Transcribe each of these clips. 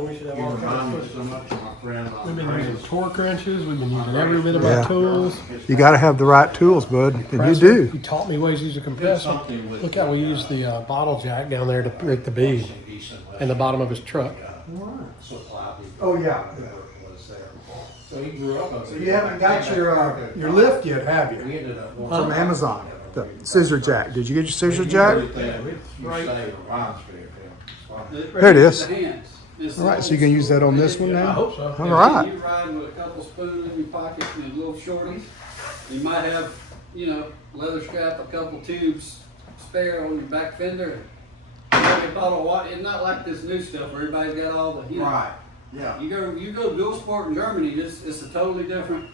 and we should have all kinds of so much of my friend. We've been using torque wrenches. We've been using every bit of our tools. You got to have the right tools, bud, and you do. He taught me ways to use a compressor. Look how we use the bottle jack down there to make the bead in the bottom of his truck. Oh yeah. So he grew up. So you haven't got your lift yet, have you? From Amazon, the scissor jack. Did you get your scissor jack? There it is. All right, so you can use that on this one I now? hope so. All right. You're riding with a couple spoons in your pocket and little shorties. You might have, leather strap, a couple tubes spare on your back fender. Maybe a bottle of water. It's not like this new stuff where everybody's got all the, Right. Yeah. You go dual sport in Germany, it's a totally different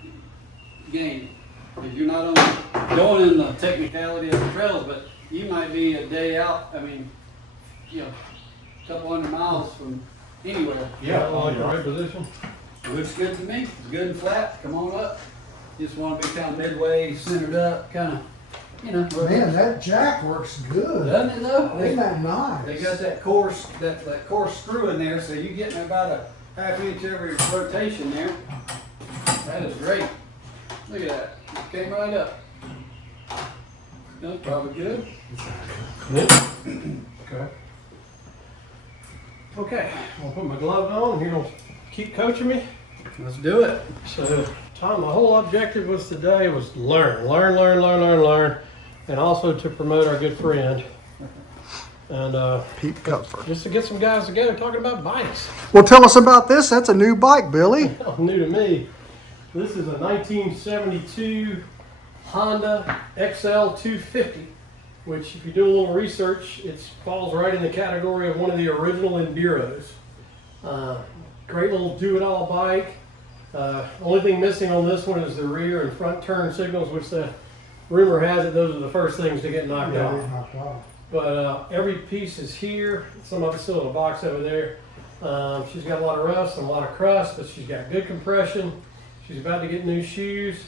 game. If you're not only going in the technicality of the trails, but you might be a day out. I mean, a couple hundred miles from anywhere. Yeah, all in the right position. Looks good to me. It's good and flat. Come on up. Just want to be kind of midway, centered up, kind of, Man, that jack works good. Doesn't it though? Isn't that nice? They got that coarse, that coarse screw in there, so you're getting about a half inch every rotation there. That is great. Look at that. It came right up. That's probably good. Okay. Okay, I'll put my gloves on and you're gonna keep coaching me. Let's do it. So, Tom, the whole objective was today was learn, and also to promote our good friend. And Pete Cupfer. just to get some guys together talking about bikes. Well, tell us about this. That's a new bike, Billy. New to me. This is a 1972 Honda XL 250, which if you do a little research, it falls right in the category of one of the original Enduros. Great little do-it-all bike. Only thing missing on this one is the rear and front turn signals, which the rumor has it those are the first things to get knocked off. But every piece is here. Some of it's still in a box over there. She's got a lot of rust and a lot of crust, but she's got good compression. She's about to get new shoes,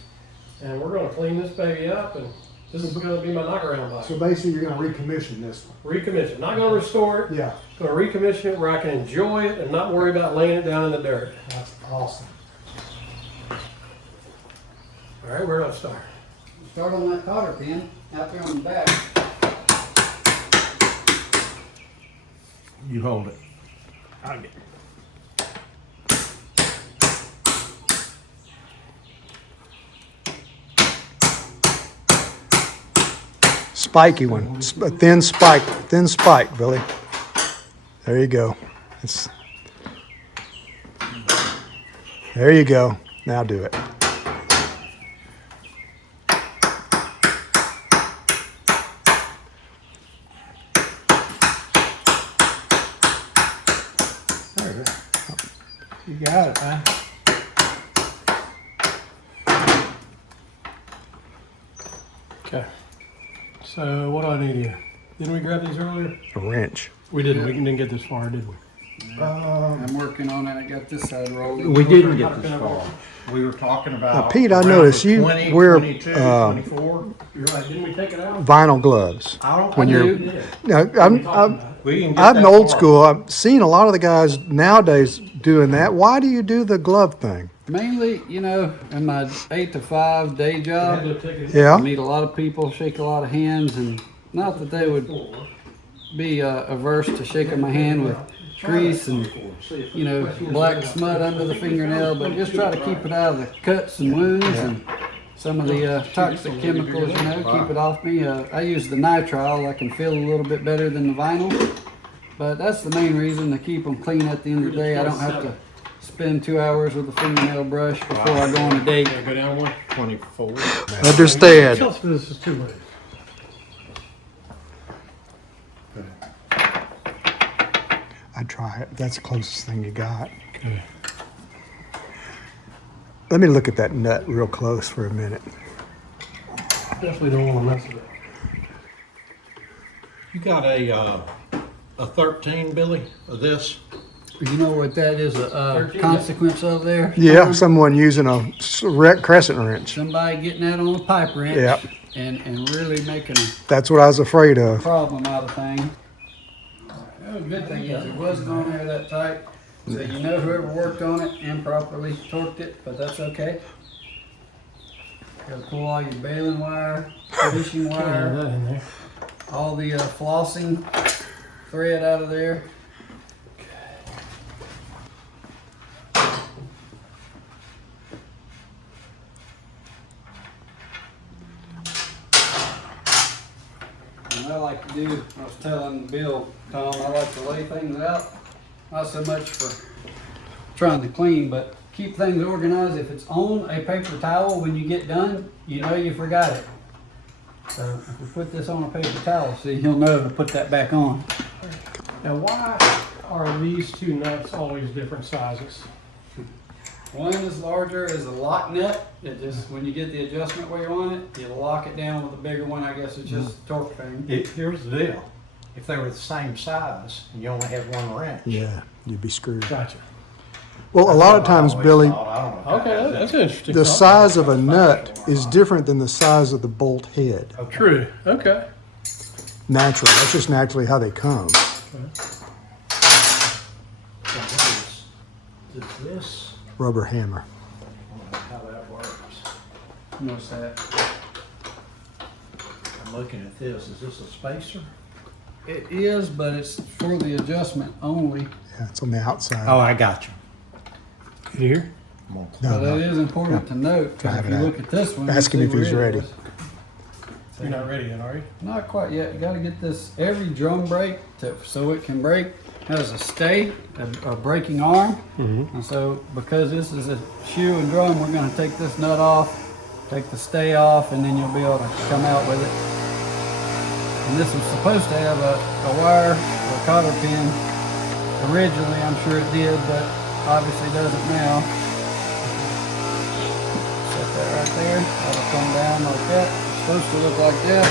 and we're going to clean this baby up, and this is going to be my knock-around bike. So basically, you're going to recommission this one. Recommission. Not going to restore it. Yeah. Going to recommission it where I can enjoy it and not worry about laying it down in the dirt. That's awesome. All right, where do I start? Start on that cotter pin out there on the back. You hold it. I'll get it. Spiky one. A thin spike, Billy. There you go. There you go. Now do it. You got it, man. Okay. So what do I need here? Didn't we grab these earlier? A wrench. We didn't. We didn't get this far, did we? I'm working on it. I got this side rolled. We didn't get this far. We were talking about. Now, Pete, I noticed you 20, wear 22, 24. You're right. Didn't we take it out? vinyl gloves. I don't. When you're, now, I'm We didn't get an that old far. school. I've seen a lot of the guys nowadays doing that. Why do you do the glove thing? Mainly, in my 8 to 5 day job, Yeah. I meet a lot of people, shake a lot of hands, and not that they would be averse to shaking my hand with grease and black smut under the fingernail, but just try to keep it out of the cuts and wounds and some of the toxic chemicals, keep it off me. I use the nitrile. I can feel a little bit better than the vinyl, but that's the main reason, to keep them clean at the end of the day. I don't have to spend 2 hours with a fingernail brush before I go on a date. Go down one. 24. Understand. Tell us if this is too late. I'd try it. That's the closest thing you got. Okay. Let me look at that nut real close for a minute. Definitely don't want to mess with it. You got a 13, Billy, of this? You know what that is a consequence of there? Yeah, someone using a crescent wrench. Somebody getting that on a pipe wrench Yeah. and really making a That's what I was afraid of. problem out of thing. The good thing is it wasn't on there that tight. So you know whoever worked on it improperly torqued it, but that's okay. Gotta pull all your baling wire, fishing Have wire, that in there. all the flossing thread out of there. And I like to do, I was telling Bill, Tom, I like to lay things out, not so much for trying to clean, but keep things organized. If it's on a paper towel when you get done, you know you forgot it. So if we put this on a paper towel, see, you'll know to put that back on. Now, why are these two nuts always different sizes? One is larger as a lock nut. It just, when you get the adjustment where you want it, you lock it down with a bigger one. I guess it's just a torque thing. Here's the deal. If they were the same size and you only had one wrench. Yeah, you'd be screwed. Gotcha. Well, a lot of times, Billy, Okay, that's interesting. the size of a nut is different than the size of the bolt head. True. Okay. Naturally, that's just naturally how they come. Does this, Rubber hammer. how that works? What's that? I'm looking at this. Is this a spacer? It is, but it's for the adjustment only. Yeah, it's on the outside. Oh, I got you. Here. No, But no. it is important to note, I because have if it you out. look at this one. Ask you him see if he's where it ready. is. You're not ready yet, are you? Not quite yet. You got to get this. Every drum brake, so it can break, has a stay, a braking arm. And so, because this is a shoe and drum, we're going to take this nut off, take the stay off, and then you'll be able to come out with it. And this was supposed to have a wire, a cotter pin. Originally, I'm sure it did, but obviously doesn't now. Set that right there. That'll come down like that. It's supposed to look like that.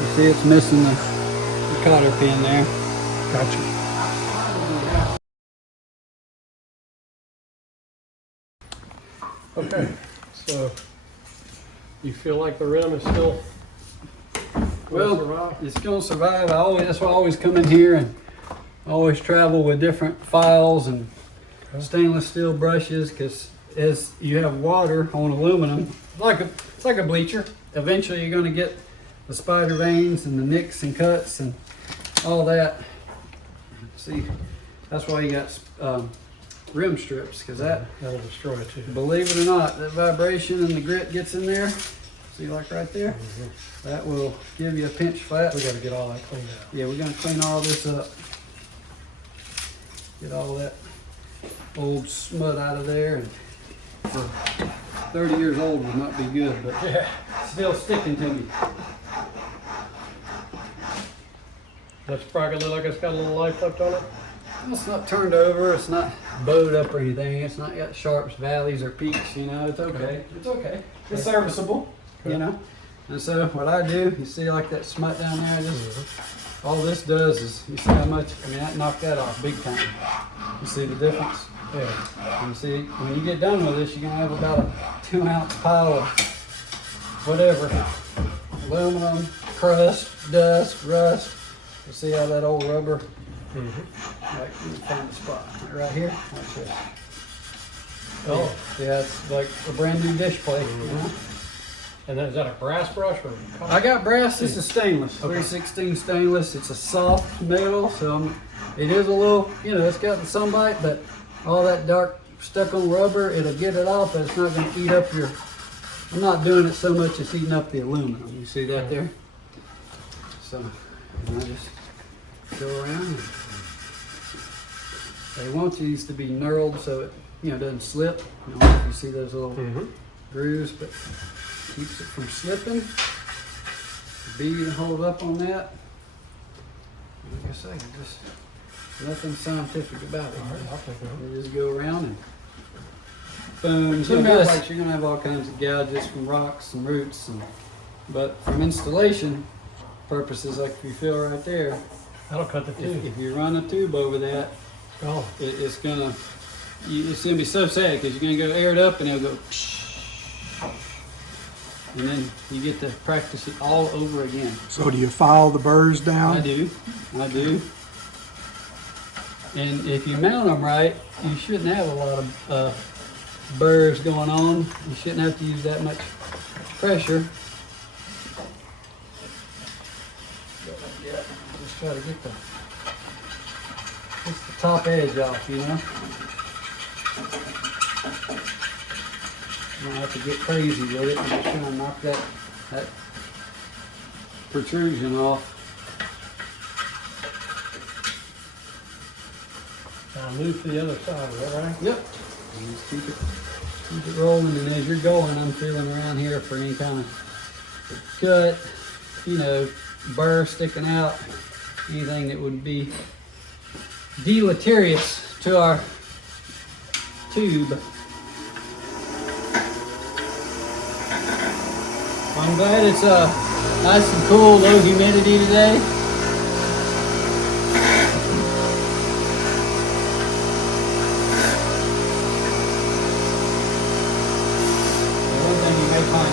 You see it's missing the cotter pin there. Gotcha. Okay. So, you feel like the rim is still Well, survive? it's gonna survive. That's why I always come in here and always travel with different files and stainless steel brushes, because as you have water on aluminum, it's like a bleacher. Eventually you're gonna get the spider veins and the nicks and cuts and all that. See, that's why you got rim strips, because that'll destroy it too. believe it or not, that vibration and the grit gets in there. See, like right there? That will give you a pinch flat. We got to get all that cleaned out. Yeah, we're gonna clean all this up. Get all that old smut out of there. And for 30 years old would not be good, but it's still sticking to me. That sprocket look like it's got a little life left on it? It's not turned over, it's not bowed up or anything, it's not got sharps, valleys, or peaks, you know, it's okay. It's okay. It's serviceable, you know. And so what I do, you see like that smut down there, all this does is, you see how much, I mean, that knocked that off big time. You see the difference? Yeah. And you see, when you get done with this, you're gonna have about a 2-ounce pile of whatever, aluminum, crust, dust, rust. You see how that old rubber, like, you can find the spot, right here, watch this. Oh. Yeah, it's like a brand new dish plate, you know? And is that a brass brush or? I got brass, this is stainless, 316 stainless. It's a soft metal, so it is a little, you know, it's got some bite, but all that dark stuck on rubber, it'll get it off, but it's not gonna eat up your, I'm not doing it so much it's eating up the aluminum. You see that there? So, and I just go around and they want these to be knurled so it, you know, doesn't slip. You know, if you see those little grooves, but keeps it from slipping. The bead to hold up on that. Like I say, just nothing scientific about it. You just go around and boom. So like you're gonna have all kinds of gouges from rocks and roots, but from installation purposes, like if you feel right there, That'll cut the tube. if you run a tube over that, Oh. it's gonna be so sad, because you're gonna go air it up and it'll go. And then you get to practice it all over again. So do you file the burrs down? I do. And if you mount them right, you shouldn't have a lot of burrs going on. You shouldn't have to use that much pressure. Yeah, just try to get the top edge off, you know. You don't have to get crazy with it. I'm just trying to knock that protrusion off. I'll move to the other side, is that right? Yep. And just keep it rolling, and as you're going, I'm feeling around here for any kind of cut, you know, burr sticking out, anything that would be deleterious to our tube. I'm glad it's nice and cool, low humidity today.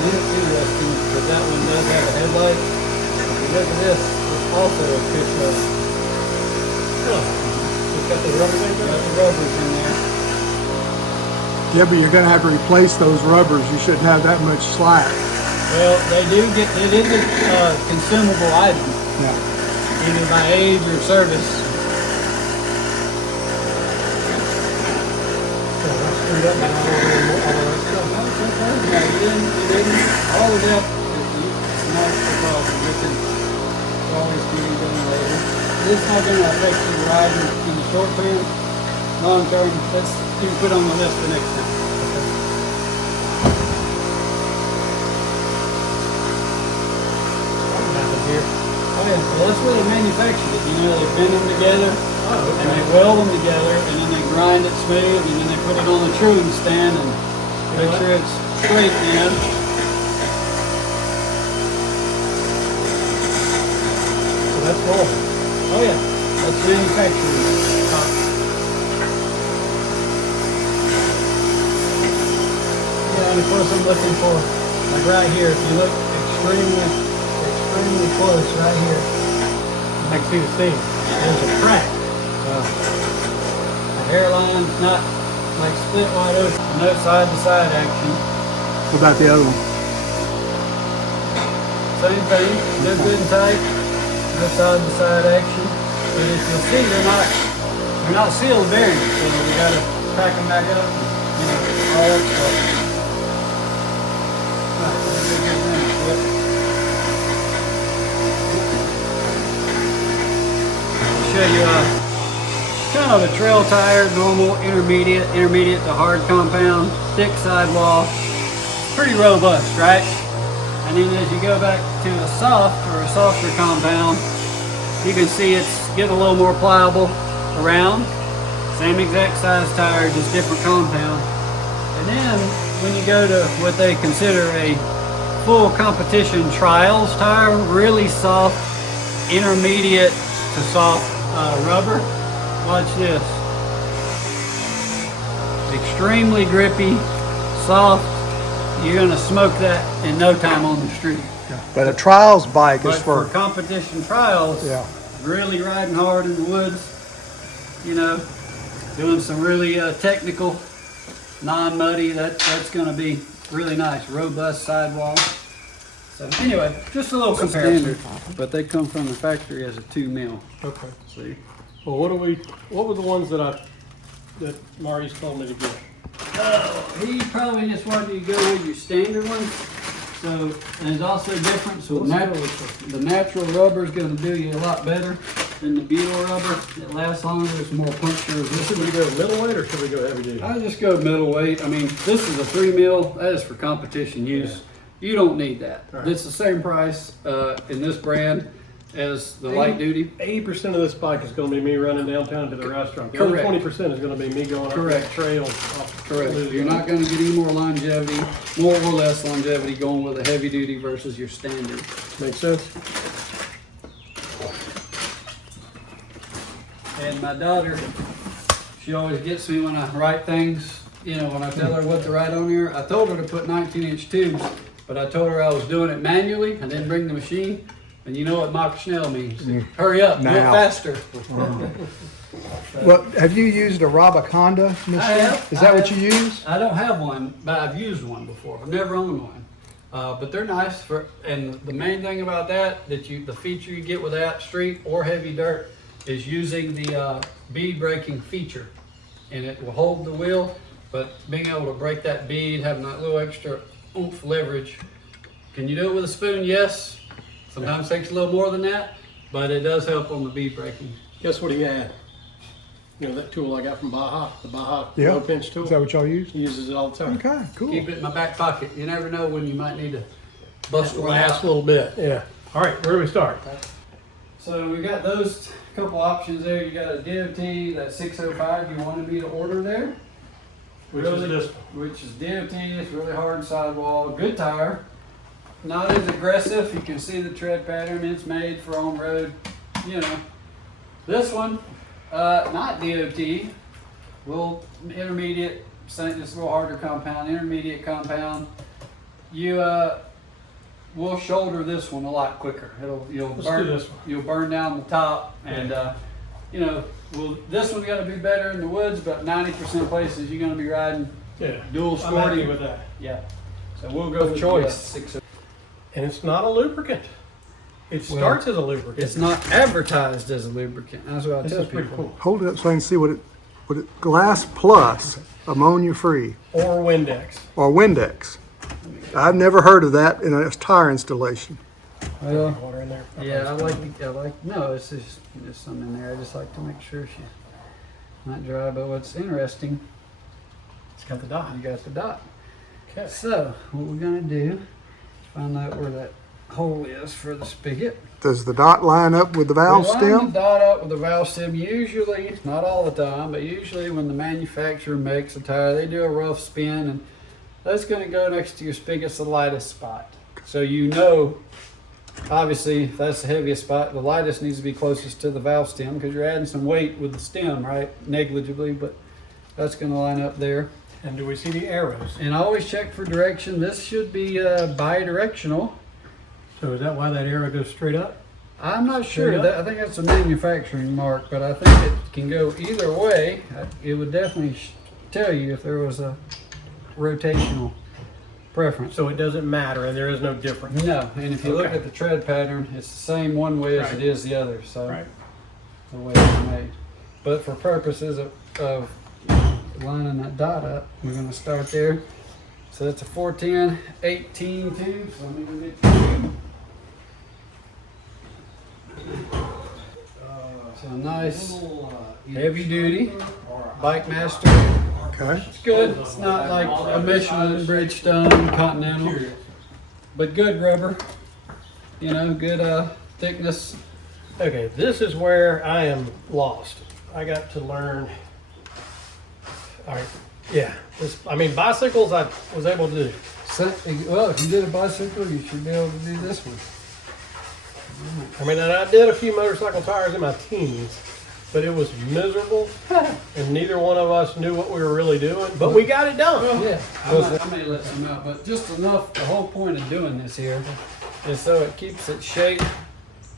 Interesting, because that one does have a headlight. If you look at this, it's also a fish motor. It's got the rubber thing Got the rubbers in there. Yeah, but you're gonna have to replace those rubbers. You shouldn't have that much slack. Well, they do get, it is a consumable item, Yeah. either by age or service. So that's screwed up now. No, you didn't. All of that is not the problem. We can always be done later. It's not going to affect you riding in the short term. Long term, let's put on the list the next time. What happened here? Oh yeah, well that's where they manufactured it. You know, they bend them together, Oh, and they weld them together, and then they grind it smooth, and then they put it on the truing stand and make sure it's straight, you know. So that's rolling. Oh yeah, that's manufacturing. Yeah, and of course I'm looking for, like right here, if you look extremely close right here, I can see the seam. There's a crack. the hairline's not like split wide open, no side to side action. What about the other one? Same thing, they're good and tight, no side to side action. But as you'll see, they're not sealed bearings, so we gotta pack them back up, you know, all that stuff. Right, that's a good thing, yep. I'll show you kind of a trail tire, normal, intermediate to hard compound, thick sidewall, pretty robust, right? And then as you go back to a soft or a softer compound, you can see it's getting a little more pliable around. Same exact size tire, just different compound. And then when you go to what they consider a full competition trials tire, really soft, intermediate to soft rubber. Watch this. Extremely grippy, soft. You're gonna smoke that in no time on the street. But a trials bike But is for for, competition trials, yeah. really riding hard in the woods, you know, doing some really technical, non-muddy, that's gonna be really nice, robust sidewall. So anyway, just a little comparison. But they come from the factory as a 2 mil. Okay. See? Well, what were the ones that Mari's told me to get? He probably just wanted you to go with your standard ones. So, and it's also different. So the natural rubber is going to do you a lot better than the butyl rubber. It lasts longer. There's more punctures. Should we go middleweight or should we go heavy duty? I just go middleweight. I mean, this is a 3 mil. That is for competition use. You don't need that. Right. It's the same price in this brand as the light duty. 80% of this bike is going to be me running downtown to the restaurant. The Correct. other 20% is going to be me going up Correct. that trail. Off Correct. Louisiana. You're not going to get any more longevity, more or less longevity going with a heavy duty versus your standard. Makes sense? And my daughter, she always gets me when I write things, you know, when I tell her what to write on here. I told her to put 19-inch tubes, but I told her I was doing it manually. I didn't bring the machine. And you know what Michael Schnell means. Hurry up, do it Now. faster. Well, have you used a Robic Honda machine? have. Is that I what have. you use? I don't have one, but I've used one before. I've never owned one. But they're nice and the main thing about that, the feature you get with that street or heavy dirt is using the bead breaking feature. And it will hold the wheel, but being able to break that bead, having that little extra oomph leverage. Can you do it with a spoon? Yes. Sometimes it takes a little more than that, but it does help on the bead breaking. Guess what he had? You know that tool I got from Baja, the Baja Yeah. low pinch tool? Is that what y'all use? He uses it all the time. Okay, cool. Keep it in my back pocket. You never know when you might need to bust one Last out. little bit, yeah. All right, where do we start? So we got those couple options there. You got a DOT, that 605 you wanted me to order there. Which is this Which is DOT, it's really hard sidewall, good tire. Not as aggressive, you can see the tread pattern, it's made for on road, you know. This one, not DOT, little intermediate, just a little harder compound, intermediate compound. You will shoulder this one a lot quicker. Let's do this one. You'll burn down the top, and you know, this one's gonna be better in the woods, but 90% of places you're gonna be riding Yeah. dual I'm happy sporty. with that. Yeah. So we'll go with choice. 6. And it's not a lubricant. It Well, starts as a lubricant. It's not advertised as a lubricant. That's what I This tell is pretty people. cool. Hold it up so I can see what it Glass Plus, ammonia free, Or Windex. or Windex. I've never heard of that in a tire installation. Well, Water in there. yeah, no, it's just there's some in there. I just like to make sure she's not dry. But what's interesting, It's got the dot. you got the dot. Okay. So what we're gonna do is find out where that hole is for the spigot. Does the dot line up with the valve We line stem? the dot up with the valve stem. Usually, not all the time, but usually when the manufacturer makes a tire, they do a rough spin, and that's going to go next to your spigot's the lightest spot. So you know, obviously, if that's the heaviest spot, the lightest needs to be closest to the valve stem because you're adding some weight with the stem, right? Negligibly, but that's going to line up there. And do we see the arrows? And always check for direction. This should be bi-directional. So is that why that arrow goes straight up? I'm not Straight sure. up? I think that's a manufacturing mark, but I think it can go either way. It would definitely tell you if there was a rotational preference. So it doesn't matter and there is no difference. No, and if you look Okay. at the tread pattern, it's the same one way as Right. it is the other. So Right. the way it's made. But for purposes of lining that dot up, we're going to start there. So that's a 410 18 tube. So let me go get the tube. So nice, heavy duty, Bike Master. Okay. It's good. It's not like a Michelin, Bridgestone, Continental, but good rubber. You know, good thickness. Okay, this is where I am lost. I got to learn. All right. Yeah. Bicycles I was able to do. So, well, if you did a bicycle, you should be able to do this one. And I did a few motorcycle tires in my teens, but it was miserable, and neither one of us knew what we were really doing. But we got it done. Yeah, I may let some out, but just enough. The whole point of doing this here is so it keeps its shape.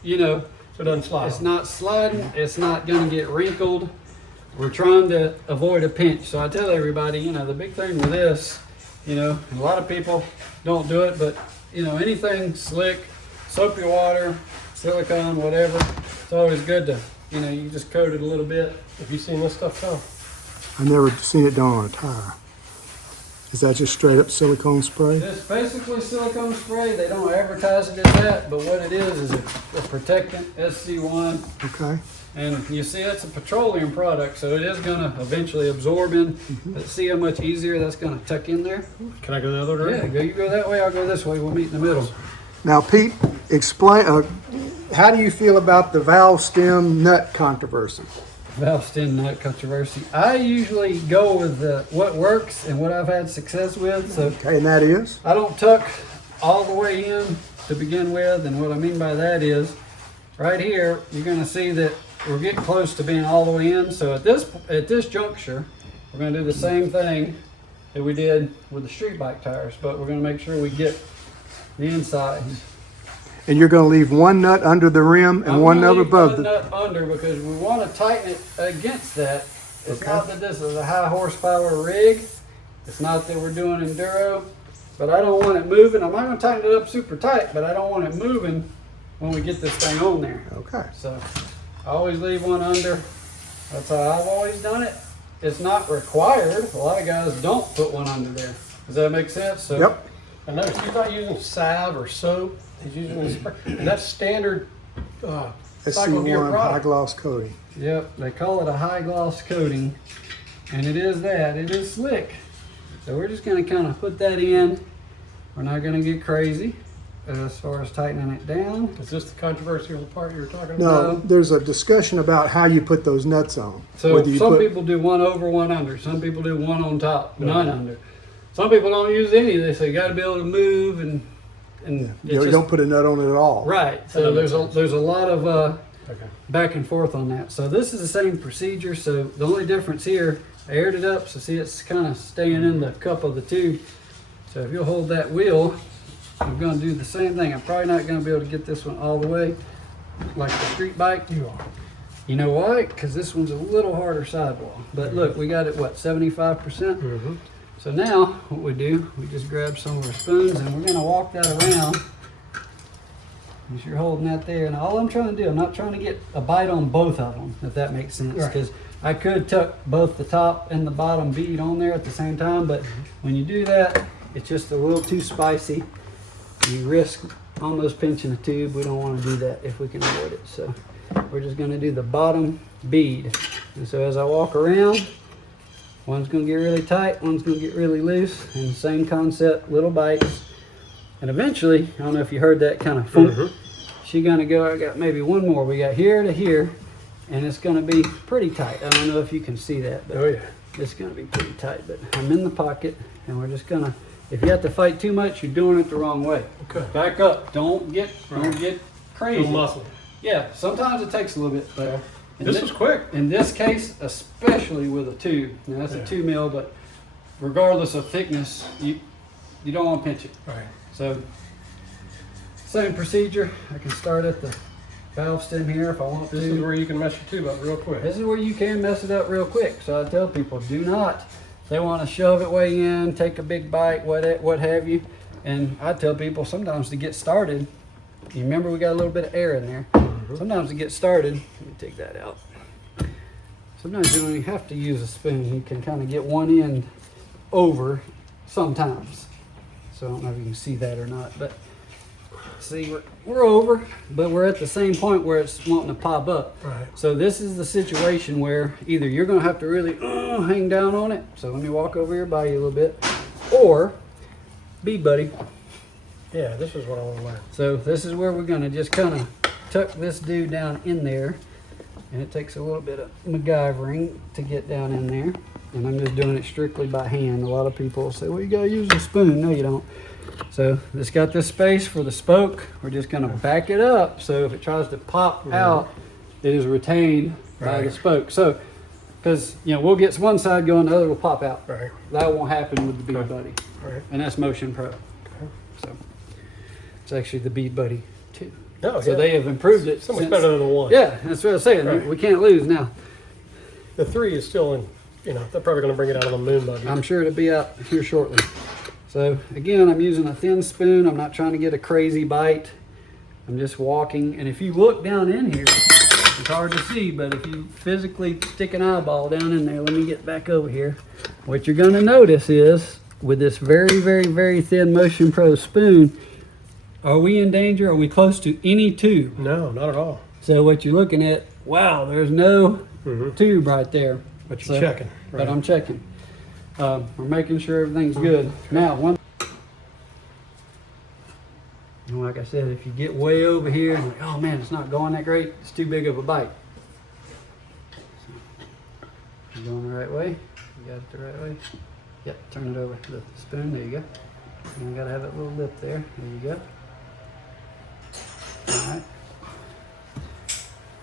You know, So it doesn't slide. it's not sliding. It's not going to get wrinkled. We're trying to avoid a pinch. So I tell everybody, you know, the big thing with this, you know, a lot of people don't do it, but you know, anything slick, soap your water, silicone, whatever. It's always good to, you know, you just coat it a little bit. Have you seen this stuff come? I've never seen it done on a tire. Is that just straight up silicone spray? It's basically silicone spray. They don't advertise it as that, but what it is a protectant, SC1. Okay. And you see, it's a petroleum product, so it is going to eventually absorb in. But see how much easier that's going to tuck in there? Can I go the other Yeah, direction? you go that way, I'll go this way. We'll meet in the middle. Now, Pete, explain. How do you feel about the valve stem nut controversy? Valve stem nut controversy. I usually go with what works and what I've had success with. So Okay, and that is? I don't tuck all the way in to begin with, and what I mean by that is, right here, you're going to see that we're getting close to being all the way in. So at this juncture, we're going to do the same thing that we did with the street bike tires, but we're going to make sure we get the inside. And you're gonna leave one nut under the rim and I'm one gonna nut leave above one the, nut under because we want to tighten it against that. It's Okay. not that this is a high horsepower rig. It's not that we're doing enduro, but I don't want it moving. I'm not going to tighten it up super tight, but I don't want it moving when we get this thing on there. okay. So I always leave one under. That's how I've always done it. It's not required. A lot of guys don't put one under there. Does that make sense? So Yep. I noticed he's not using salve or soap. He's using this, and that's standard cycle gear SC1 high product. gloss coating. Yep, they call it a high gloss coating, and it is that. It is slick. So we're just going to kind of put that in. We're not going to get crazy as far as tightening it down. Is this the controversial part you were talking about? No, there's a discussion about how you put those nuts on. So Whether you some put- people do one over, one under. Some people do one on top, none under. Some people don't use any of this. They got to be able to move and You it's know, just, don't put a nut on it at all. right. So there's a lot of Okay. back and forth on that. So this is the same procedure. So the only difference here, I aired it up. So see, it's kind of staying in the cup of the tube. So if you'll hold that wheel, I'm going to do the same thing. I'm probably not going to be able to get this one all the way like the street bike. You are. You know why? Because this one's a little harder sidewall. But look, we got it, what, 75%? Mm-hmm. So now what we do, we just grab some of our spoons and we're going to walk that around. As you're holding that there. And all I'm trying to do, I'm not trying to get a bite on both of them, if that makes sense. Right. Because I could tuck both the top and the bottom bead on there at the same time. But when you do that, it's just a little too spicy. You risk almost pinching a tube. We don't want to do that if we can avoid it. So we're just going to do the bottom bead. And so as I walk around, one's going to get really tight, one's going to get really loose. And same concept, little bites. And eventually, I don't know if you heard that kind of thump. She's going to go, I got maybe one more. We got here to here, and it's going to be pretty tight. I don't know if you can see that, but Oh yeah. it's going to be pretty tight. But I'm in the pocket, and we're just going to, if you have to fight too much, you're doing it the wrong way. Okay. Back up. Don't get crazy. Little muscle. Yeah, sometimes it takes a little bit, but in This thi- was quick. in this case, especially with a tube. Now that's Yeah. a 2 mil, but regardless of thickness, you don't want to pinch it. Right. So same procedure. I can start at the valve stem here if I want This to. is where you can mess your tube up real quick. This is where you can mess it up real quick. So I tell people, do not. If they want to shove it way in, take a big bite, what have you. And I tell people sometimes to get started, you remember we got a little bit of air in there. Sometimes to get started, let me take that out. Sometimes you don't even have to use a spoon. You can kind of get one end over sometimes. So I don't know if you can see that or not, but see, we're over, but we're at the same point where it's wanting to pop up. Right. So this is the situation where either you're going to have to really hang down on it. So let me walk over here by you a little bit, or bead buddy. Yeah, this is what I want to learn. So this is where we're going to just kind of tuck this dude down in there, and it takes a little bit of MacGyvering to get down in there. And I'm just doing it strictly by hand. A lot of people say, well, you got to use a spoon. No, you don't. So it's got this space for the spoke. We're just going to back it up so if it tries to pop out, it is retained by the Right. spoke. So, because, you know, we'll get one side going, the other will pop out. Right. That won't happen with the Bead Okay. Buddy. Right. And that's Motion Pro. So it's actually the Bead Buddy 2. Oh, So yeah. they have improved it. So much since- better than the one. Yeah, that's what I was saying. Right. We can't lose now. The 3 is still in, you know, they're probably going to bring it out on the moon buggy. I'm sure it'll be out here shortly. So again, I'm using a thin spoon. I'm not trying to get a crazy bite. I'm just walking. And if you look down in here, it's hard to see, but if you physically stick an eyeball down in there, let me get back over here. What you're going to notice is with this very, very, very thin Motion Pro spoon, are we in danger? Are we close to any tube? No, not at all. So what you're looking at, wow, there's no tube right there. But you're So- checking. But I'm checking. We're making sure everything's good. Now, like I said, if you get way over here and like, oh man, it's not going that great, it's too big of a bite. You going the right way? You got it the right way? Yep, turn it over to the spoon. There you go. And you gotta have that little lip there. There you go. All right.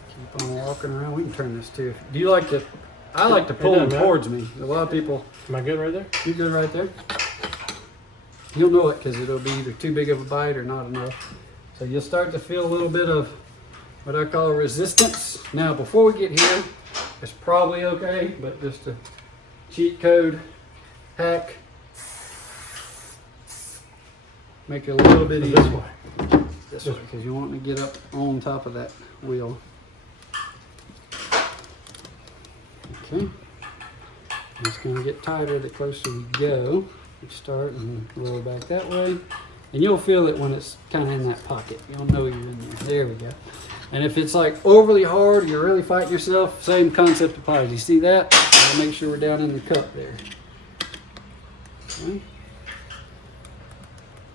Keep on walking around. We can turn this too. Do you like to? I like to pull them doesn't matter. towards me. A lot of people. Am I good right there? You good right there? You'll know it because it'll be either too big of a bite or not enough. So you'll start to feel a little bit of what I call resistance. Now, before we get here, it's probably okay, but just a cheat code hack, make it a little bit easier. This way. This way, because you want to get up on top of that wheel. Okay. It's going to get tighter the closer we go. You start and roll back that way. And you'll feel it when it's kind of in that pocket. You'll know you're in there. There we go. And if it's like overly hard, you're really fighting yourself, same concept applies. You see that? I'll make sure we're down in the cup there. Okay.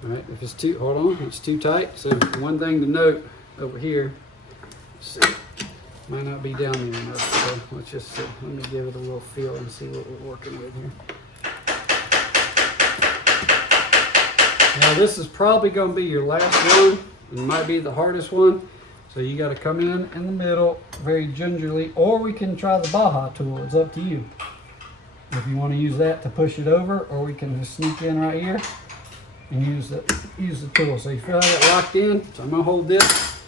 All right, if it's too, hold on, it's too tight. So one thing to note over here, see, might not be down there enough. So let's just see. Let me give it a little feel and see what we're working with here. Now this is probably going to be your last one. It might be the hardest one. So you got to come in the middle very gingerly, or we can try the Baja tool. It's up to you. If you want to use that to push it over, or we can just sneak in right here and use the tool. So you feel that locked in. So I'm going to hold this.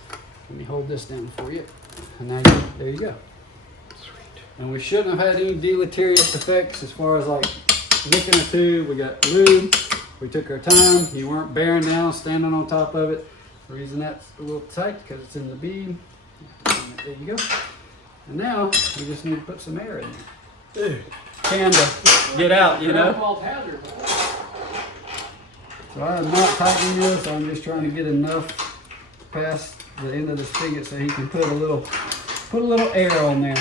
Let me hold this down for you. And now there you go. Sweet. And we shouldn't have had any deleterious effects as far as like licking a tube. We got lube. We took our time. You weren't bearing down, standing on top of it. The reason that's a little tight because it's in the bead. There you go. And now we just need to put some air in there. Dude. Can to get out, you know. So I'm not tightening this. I'm just trying to get enough past the end of the spigot so he can put a little air on there.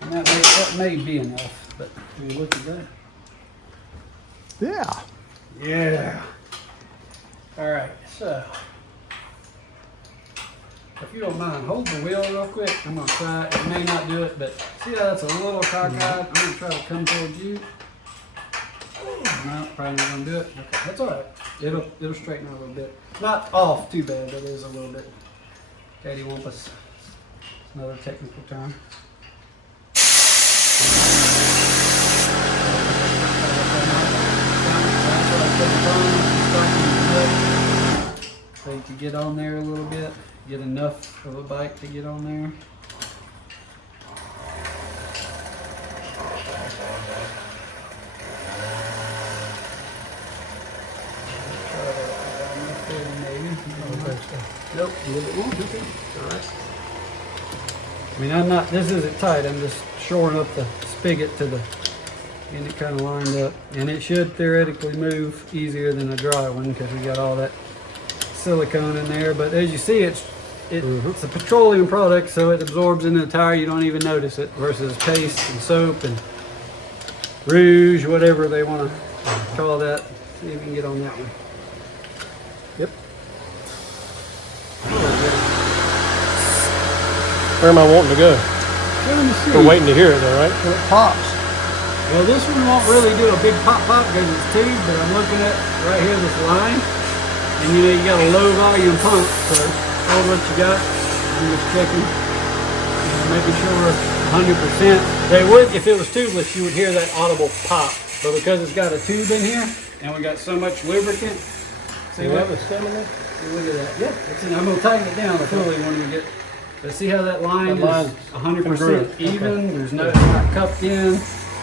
And that may be enough, but we look at that. Yeah. Yeah. All right, so If you don't mind, hold the wheel real quick. I'm gonna try it. It may not do it, but see how that's a little cockeyed? I'm gonna try to come towards you. No, probably not gonna do it. Okay, that's all right. It'll straighten out a little bit. Not off too bad, but it is a little bit. Cattywampus. It's another technical term. So you can get on there a little bit, get enough of a bite to get on there. Nope, a little bit more. Okay. All right. I mean, this isn't tight. I'm just shoring up the spigot to getting it kind of lined up. And it should theoretically move easier than a dry one because we got all that silicone in there. But as you see, it's a petroleum product, so it absorbs into the tire. You don't even notice it, versus paste and soap and rouge, whatever they want to call that. See if you can get on that one. Yep. where am I wanting to go? We're waiting to hear it though, right? Well, it pops. Well, this one won't really do a big pop because it's tube, but I'm looking at right here this line, and you got a low volume pump, so hold what you got. I'm just checking, making sure we're 100%. They would, if it was tubeless, you would hear that audible pop, but because it's got a tube in here and we got so much lubricant, see what? a stem in there? Look at that. Yeah, it's in. I'm gonna tighten it down fully when we get. But see how that line is 100% even. Okay. There's no, it's not cupped in.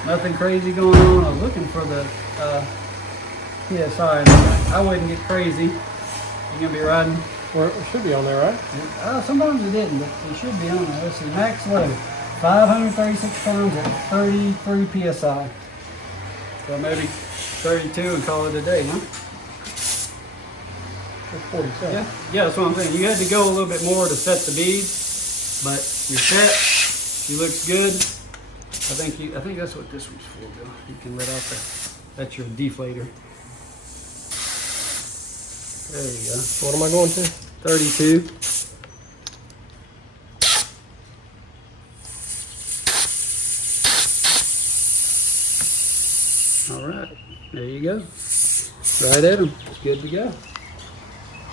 Nothing crazy going on. I was looking for the PSI. I wouldn't get crazy. You're gonna be riding. Well, it should be on there, right? Sometimes it didn't, but it should be on there. Let's see. Max load, 536 pounds at 33 PSI. So maybe 32 and call it a day, huh? It's 47. Yeah, that's what I'm saying. You had to go a little bit more to set the bead, but you're set. She looks good. I think that's what this one's for, Bill. You can let out that's your deflator. There you go. What am I going to? 32. All right, there you go. Right at them. It's good to go.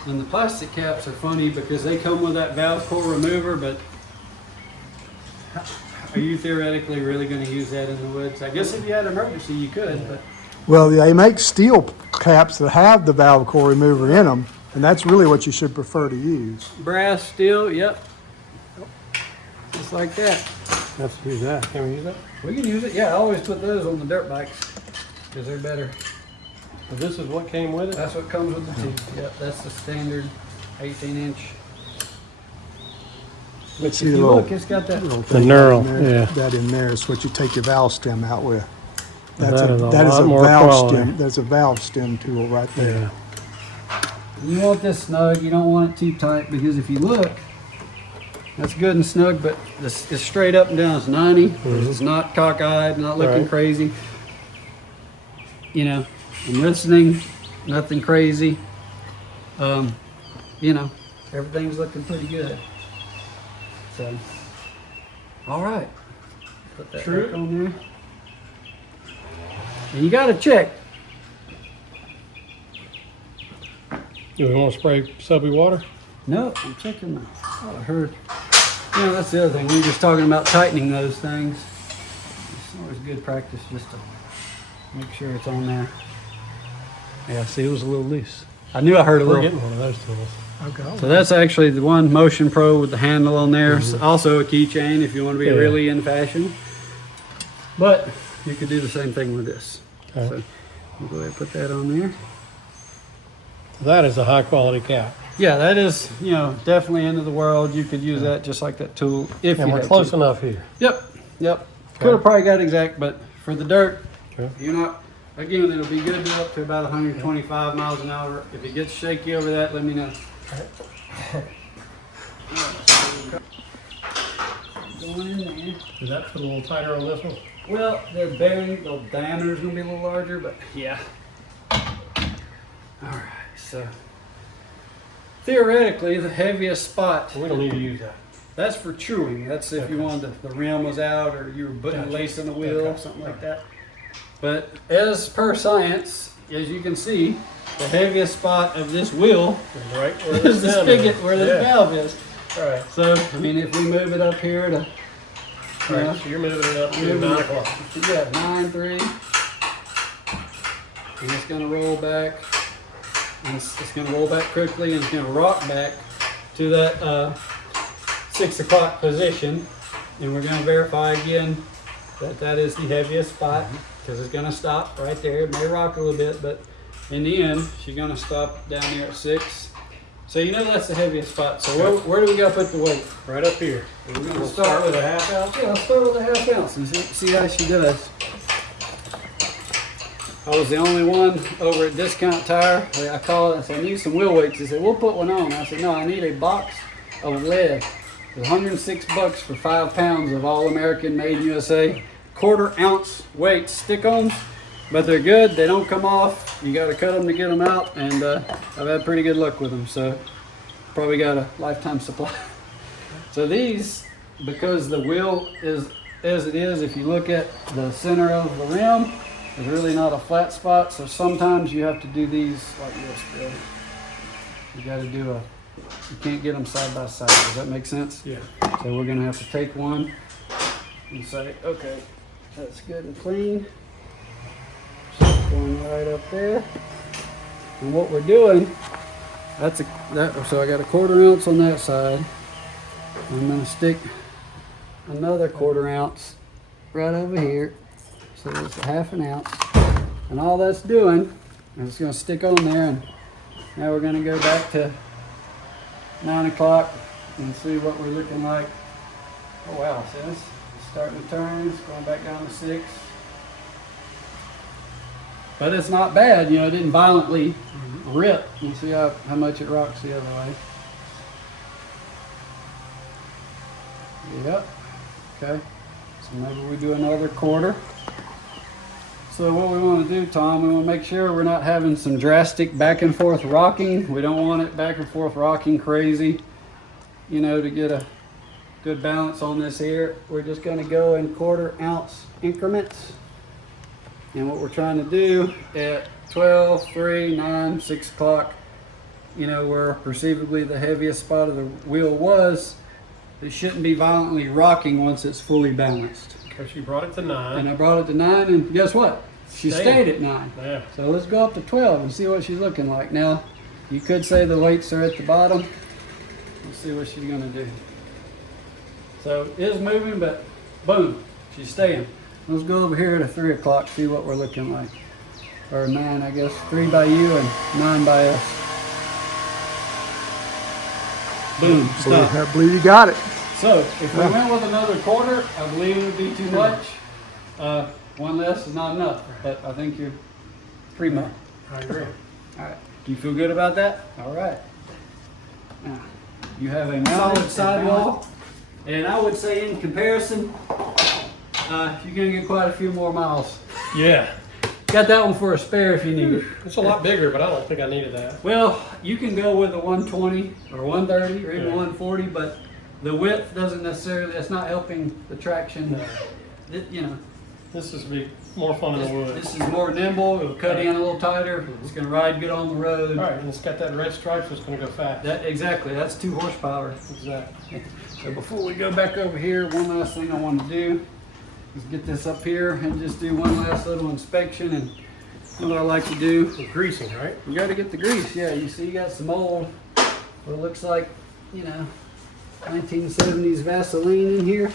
And the plastic caps are funny because they come with that valve core remover, but are you theoretically really going to use that in the woods? I guess if you had an emergency, you could, but Well, they make steel caps that have the valve core remover in them, and that's really what you should prefer to use. Brass, steel, yep. Just like that. Let's use that. Can we use that? We can use it. Yeah, I always put those on the dirt bikes because they're better. So this is what came with it? That's what comes with the teeth. Yep, that's the standard 18-inch. Let's If you look, it's got that. little The thing knurl, in there. yeah. That in there is what you take your valve stem out with. That is a lot more valve quality. stem. That's a valve stem tool right there. You want this snug. You don't want it too tight because if you look, that's good and snug, but this is straight up and down. It's 90. It's not cockeyed, not looking Right. crazy. You know, I'm listening, nothing crazy. You know, everything's looking pretty good. So, all right. Put that True. back on there. And you got to check. Do we want to spray subby water? No, I'm checking. I heard. You know, that's the other thing. We were just talking about tightening those things. It's always good practice just to make sure it's on there. Yeah, see, it was a little loose. I knew I heard a We're little. getting one of those tools. Okay. So that's actually the one Motion Pro with the handle on there. It's also a keychain if you want to be Yeah. really in fashion. But you could do the same thing with this. Okay. So we'll go ahead and put that on there. That is a high quality cap. Yeah, that is, you know, definitely end of the world. You could use that just like that tool if And you we're had close to. enough here. Yep, yep. Could have probably got exact, but for the dirt, Okay. you're not. Again, it'll be good to up to about 125 miles an hour. If it gets shaky over that, let me know. Going in there. Does that put a little tighter on this one? Well, they're bearing, the diameter's gonna be a little larger, but yeah. All right, so theoretically, the heaviest spot, We don't need to use that. that's for chewing. That's if you wanted the rim was out or you were putting Gotcha. lace in the wheel, Okay. something like that. But as per science, as you can see, the heaviest spot of this wheel Right where is the down is. spigot where this Yeah. valve is. All right. So, I mean, if we move it up here to, All right. So you're moving it up to Moving 9 it. o'clock. yeah, 9-3, and it's gonna roll back, and it's gonna roll back quickly, and it's gonna rock back to that 6 o'clock position, and we're gonna verify again that that is the heaviest spot, because it's gonna stop right there. It may rock a little bit, but in the end, she's gonna stop down there at 6. So you know that's the heaviest spot. So where do we gotta put the weight? Right up here. We're gonna We'll start start with with a half ounce. Yeah, I'll start with a half ounce and see how she does. I was the only one over at Discount Tire. I called and said, I need some wheel weights. He said, we'll put one on. I said, no, I need a box of lead. It's $106 for 5 pounds of All American Made USA 1/4 ounce weights, stick-ons. But they're good. They don't come off. You got to cut them to get them out. And I've had pretty good luck with them. So probably got a lifetime supply. So these, because the wheel is as it is, if you look at the center of the rim, there's really not a flat spot. So sometimes you have to do these like this, Bill. You got to do you can't get them side by side. Does that make sense? Yeah. So we're going to have to take one and say, okay, that's good and clean. Going right up there. And what we're doing, so I got a 1/4 ounce on that side. I'm gonna stick another 1/4 ounce right over here. So it's a 1/2 ounce. And all that's doing is it's gonna stick on there, and now we're gonna go back to 9 o'clock and see what we're looking like. Oh wow, see this? It's starting to turn, it's going back down to 6. But it's not bad, you know, it didn't violently rip. You see how much it rocks the other way. Yep. Okay. So maybe we do another 1/4. So what we want to do, Tom, we want to make sure we're not having some drastic back and forth rocking. We don't want it back and forth rocking crazy, you know, to get a good balance on this here. We're just going to go in 1/4 ounce increments. And what we're trying to do at 12, 3, 9, 6 o'clock, you know, where perceivably the heaviest spot of the wheel was, it shouldn't be violently rocking once it's fully balanced. Because you brought it to And 9. I brought it to 9, and guess what? She Staying. stayed at 9. Yeah. So let's go up to 12 and see what she's looking like. Now, you could say the weights are at the bottom. Let's see what she's gonna do. So it is moving, but boom, she's staying. Let's go over here to 3 o'clock, see what we're looking like. Or 9, I guess. 3 by you and 9 by us. Boom, stop. I believe you got it. So if we went with another quarter, I believe it would be too much. One less is not enough, but I think you're primo. I agree. All right. Do you feel good about that? All right. Now, you have a solid sidewall, and I would say in comparison, you're gonna get quite a few more miles. Yeah. Got that one for a spare if you need it. It's a lot bigger, but I don't think I needed that. Well, you can go with a 120 or 130 or even Yeah. 140, but the width doesn't necessarily, that's not helping the traction. You know, This is be more fun in the woods. this is more nimble, it'll cut in a little tighter, it's gonna ride good on the road. All right, and it's got that red stripe, so it's going to go fast. Exactly, that's 2 horsepower. Exactly. So before we go back over here, one last thing I want to do is get this up here and just do one last little inspection. And what I like to do, It's greasing, right? you got to get the grease. Yeah, you see you got some old, what it looks like, you know, 1970s Vaseline in here.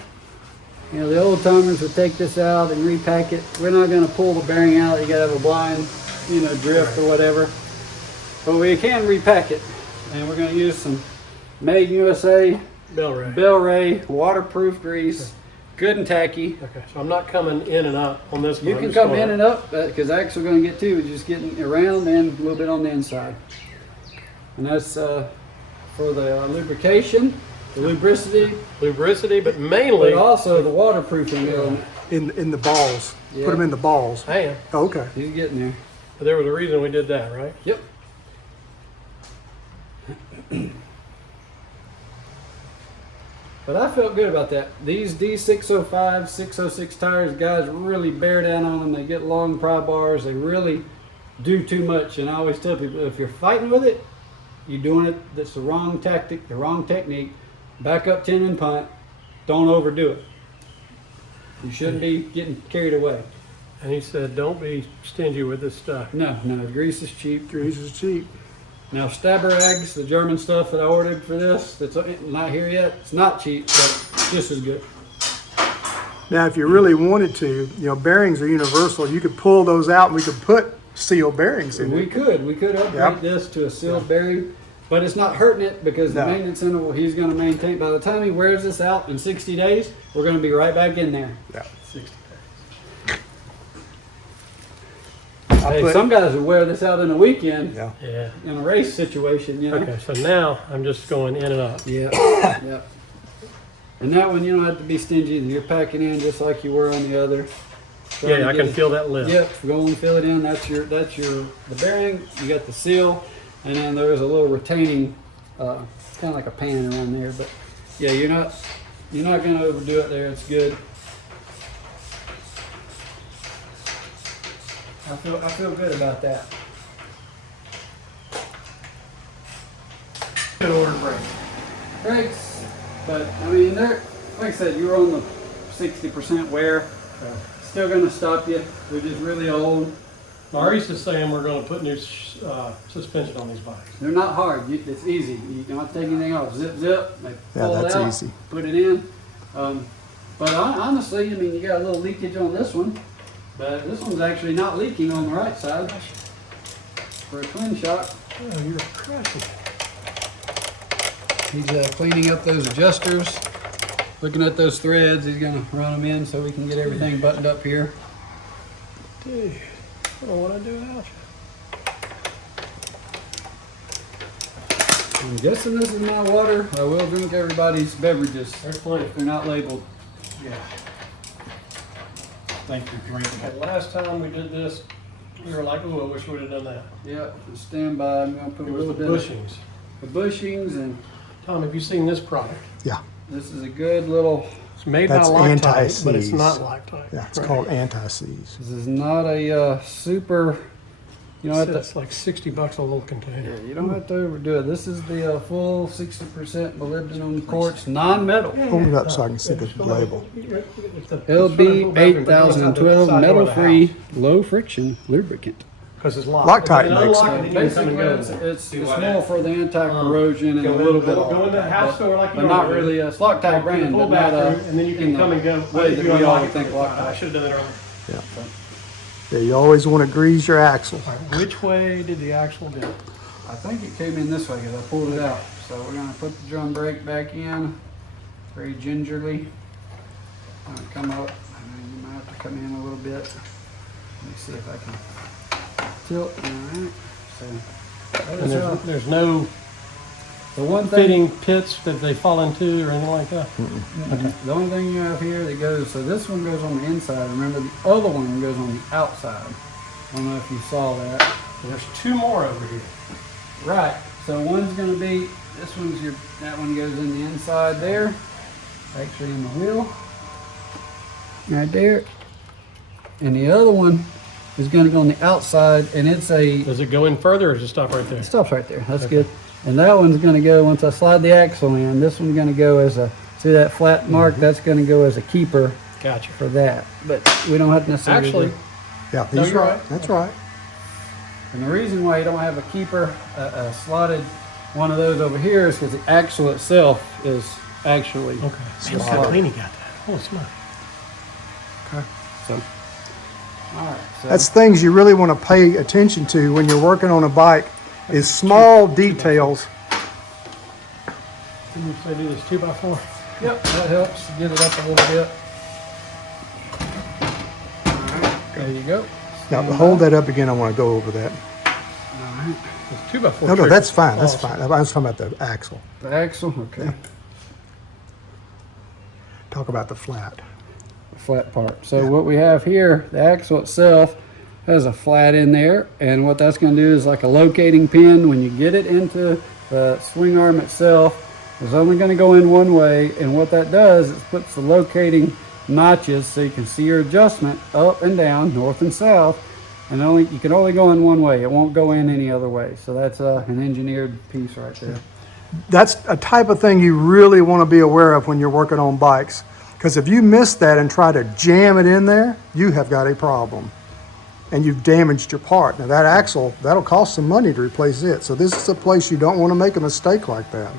You know, the old timers would take this out and repack it. We're not going to pull the bearing out. You got to have a blind, you know, drift or whatever. But we can repack it. And we're going to use some Made in USA Bel-Ray waterproof grease, good and tacky. Okay, so I'm not coming in and up on this one. You I'm can just come going in and up because Axel's going to get two. Just getting around and a little bit on the inside. And that's for the lubrication, the lubricity, but mainly. but also the waterproofing element. In the balls. Yeah. Put them in the balls. I am. Oh, okay. He's getting there. But there was a reason we did that, right? Yep. But I felt good about that. These D605, 606 tires, guys really bear down on them. They get long pry bars. They really do too much. And I always tell people, if you're fighting with it, you're doing it, that's the wrong tactic, the wrong technique. Back up 10 and punt. Don't overdo it. You shouldn't be getting carried away. And he said, don't be stingy with this stuff. No, grease is cheap. Grease is cheap. Now Staberags, the German stuff that I ordered for this, that's not here yet, it's not cheap, but just as good. Now, if you really wanted to, you know, bearings are universal. You could pull those out and we could put sealed bearings in We it. could upgrade Yep. this to a sealed bearing, but it's not hurting it because the No. maintenance interval he's going to maintain. By the time he wears this out in 60 days, we're going to be right back in there. Yeah. 60 days. Hey, put- some guys will wear this out in a weekend Yeah. Yeah. in a race situation, you know. Okay, so now I'm just going in and up. Yeah, yeah. And that one you don't have to be stingy. You're packing in just like you were on the other. Trying Yeah, to I get can it- feel that lift. Yep, go and fill it in. That's your the bearing. You got the seal, and then there's a little retaining, kind of like a pan around there. But yeah, you're not gonna overdo it there. It's good. I feel good about that. Good order break. Brakes, but I mean they're like I said, you're on the 60% wear. Still gonna stop you. They're just really old. Maurice is saying we're going to put new suspension on these bikes. They're not hard. It's easy. You don't have to take anything off. Zip, zip. They pull that's it out, easy. put it in. But honestly, I mean, you got a little leakage on this one, but this one's actually not leaking on the right side for a twin shock. Oh, you're crushing it. He's cleaning up those adjusters, looking at those threads. He's gonna run them in so we can get everything buttoned up here. Dude, I don't know what I'd do without you. I'm guessing this is my water. I will drink everybody's beverages There's plenty. if they're not labeled. Yeah. Thank you for drinking The last time we did this, we were like, ooh, I wish we'd have done that. Yep, stand by. I'm gonna put It a was little the bit bushings. of bushings, and Tom, have you seen this product? Yeah. this is a good little. It's made That's by Loctite, but it's anti-seize. not Loctite. Yeah. It's Right. called anti-seize. This is not a super You don't have to. It's like $60 a little container. Yeah, you don't have to overdo it. This is the full 60% molybdenum quartz non-metal. Hold it up so I can see the label. LB 8012 metal-free, low-friction lubricant. Because it's locked. Loctite If you makes unlock it. you can come and Basically, go. it's more for the anti-corrosion and a little bit of Go in the house store like you but not normally do. really a Loctite brand, Pull but not back through, and then you in can the come and go. way that You we unlock all it, think I Loctite. should have done that earlier. Yeah, you always want to grease your axle. All right, which way did the axle go? I think it came in this way because I pulled it out. So we're gonna put the drum brake back in very gingerly. Come up. You might have to come in a little bit. Let me see if I can tilt. All right. So And there's no the one thing, fitting pits that they fall into or anything like that? okay. The only thing you have here that goes. So this one goes on the inside. Remember the other one goes on the outside. I don't know if you saw that. There's two more over here. Right. So one's going to be, this one's your, that one goes in the inside there. Actually in the wheel. Right there. And the other one is going to go on the outside, and it's a, Does it go in further or does it stop right there? it stops right there. That's good. And that one's going to go, once I slide the axle in, this one's going to go as a, see that flat mark? That's going to go as a keeper Gotcha. for that. But we don't have to necessarily. Actually, Yeah, No, he's you're right. right. That's right. And the reason why you don't have a keeper, a slotted one of those over here is because the axle itself is actually okay. See, look how slotted. clean he got that. Holy smokes. So, all right. So That's things you really want to pay attention to when you're working on a bike is small details. Can you say do this 2x4? yep, that helps to get it up a little bit. All right, there you go. Now, hold that up again. I want to go over that. All right. It's 2x4. No, trigger. that's fine. That's Awesome. fine. I was talking about the axle. The axle, okay. Talk about the flat. The flat part. So what we have here, the axle itself has a flat in there, and what that's going to do is like a locating pin. When you get it into the swing arm itself, it's only going to go in one way, and what that does is puts the locating notches so you can see your adjustment up and down, north and south, and you can only go in one way. It won't go in any other way. So that's an engineered piece right there. That's a type of thing you really want to be aware of when you're working on bikes. Because if you miss that and try to jam it in there, you have got a problem. And you've damaged your part. Now that axle, that'll cost some money to replace it. So this is a place you don't want to make a mistake like that.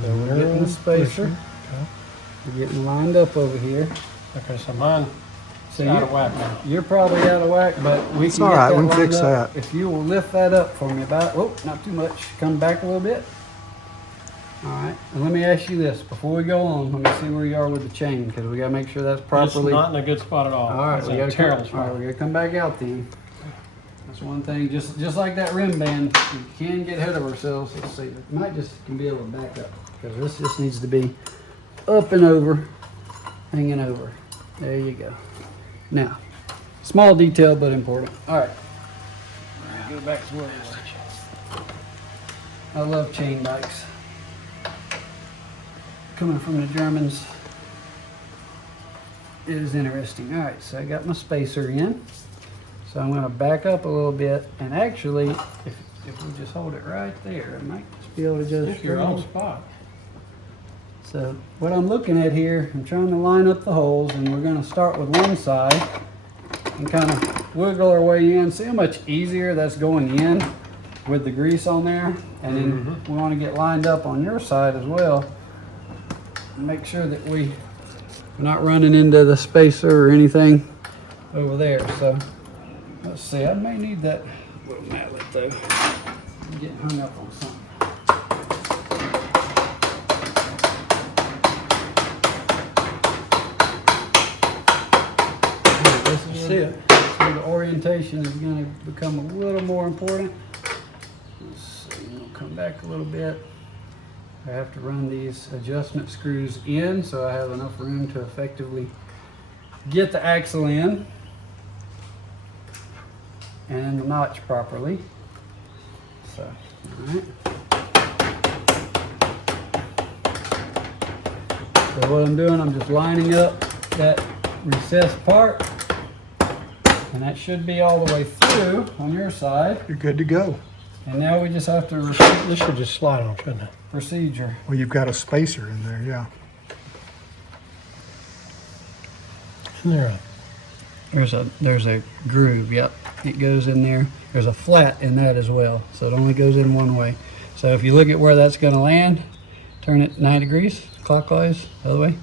So we're getting the spacer. We're getting lined up over here. Okay, so mine's So out of whack now. You're probably out of whack, but we It's can all get right, that we can lined fix up. that. If you will lift that up for me about, oh, not too much. Come back a little bit. All right, and let me ask you this before we go on. Let me see where you are with the chain because we got to make sure that's It's properly. not in a good spot at all. All right, It's we in got a to terrible All spot. right, we got to come back out then. That's one thing. Just like that rim band, we can get ahead of ourselves. Let's see. It might just can be able to back up because this just needs to be up and over, hanging over. There you go. Now, small detail but important. All right. Go back to where it was. I love chain bikes. Coming from the Germans is interesting. All right, so I got my spacer in. So I'm going to back up a little bit, and actually, if we just hold it right there, I might just be able to just. If you're on spot. So what I'm looking at here, I'm trying to line up the holes, and we're going to start with one side and kind of wiggle our way in. See how much easier that's going in with the grease on there, and then we want to get lined up on your side as well. Make sure that we're not running into the spacer or anything over there. So let's see, I may need that little mallet though. I'm getting hung up on something. That's it. So the orientation is going to become a little more important. Let's see, we'll come back a little bit. I have to run these adjustment screws in so I have enough room to effectively get the axle in and the notch properly. So, all right. So what I'm doing, I'm just lining up that recessed part. And that should be all the way through on your side. You're good to go. And now we just have to repeat This should just slide on, shouldn't it? procedure. Well, you've got a spacer in there, yeah. Isn't there There's a groove, yep. It goes in there. There's a flat in that as well, so it only goes in one way. So if you look at where that's gonna land, turn it 9 degrees clockwise, the other way.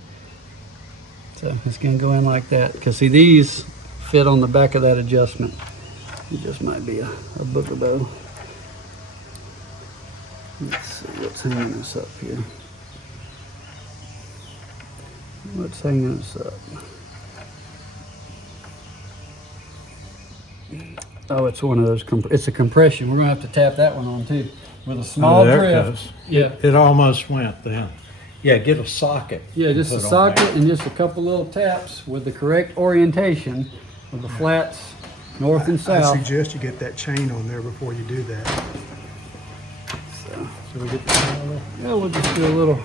So it's gonna go in like that. Cause see, these fit on the back of that adjustment. It just might be a bookabo. Let's see what's hanging us up here. What's hanging us up? Oh, it's one of those, it's a compression. We're gonna have to tap that one on too. With a small there it drift. goes. Yeah. It almost went then. Yeah, get a socket. Yeah, just a Put on socket there. and just a couple little taps with the correct orientation with the flats north and I south. suggest you get that chain on there before you do that. So, Should we get the chain on there? yeah, we'll just do a little.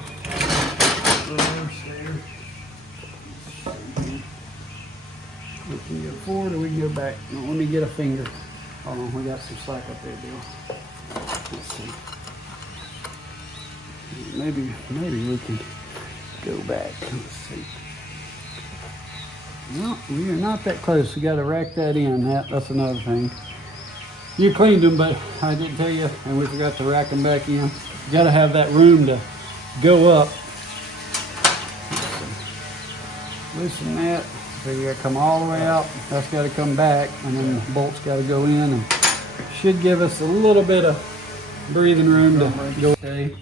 We can go forward or we can go back. No, let me get a finger. Hold on, we got some slack up there, Bill. Let's see. Maybe we can go back. Let's see. No, we are not that close. We got to rack that in. That's another thing. You cleaned them, but I didn't tell you, and we forgot to rack them back in. You got to have that room to go up. Loosen that. So you got to come all the way out. That's got to come back, and then the bolts got to go in, and should give us a little bit of breathing room to go. Okay.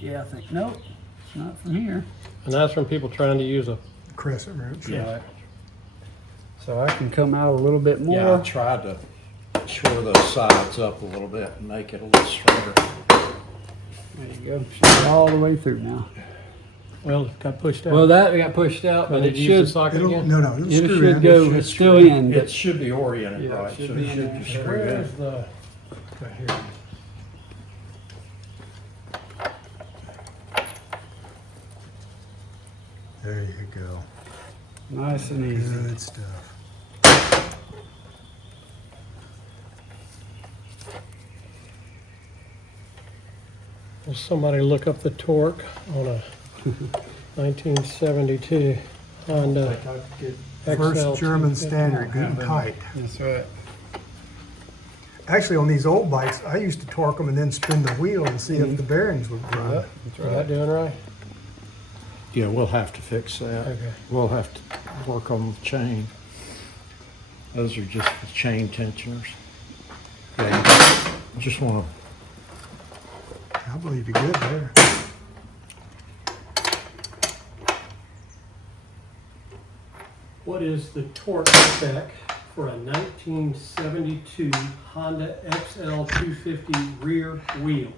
Yeah, I think nope, it's not from here. And that's from people trying to use a. Crescent wrench. Yeah. Right. So I can come out a little bit more. Yeah, I tried to shore those sides up a little bit and make it a little straighter. There you go. Should go all the way through now. Well, it got pushed out. Well, that got pushed out, but Did it you use the should. socket It'll, again? no, it'll It screw should in. go. It's still in. It should be oriented Yeah, it right, so should be it in should there. be screwed Where's in. the? Right here. There you go. Nice and easy. Good stuff. Will somebody look up the torque on a 1972 Honda First XL German 250? standard, good and tight. That's right. Actually, on these old bikes, I used to torque them and then spin the wheel and see if the bearings would run. Yep, is that doing right? Yeah, we'll have to fix that. Okay. We'll have to work on the chain. Those are just the chain tensioners. Yeah, you just want I believe you're good there. What is the torque spec for a 1972 Honda XL 250 rear wheel?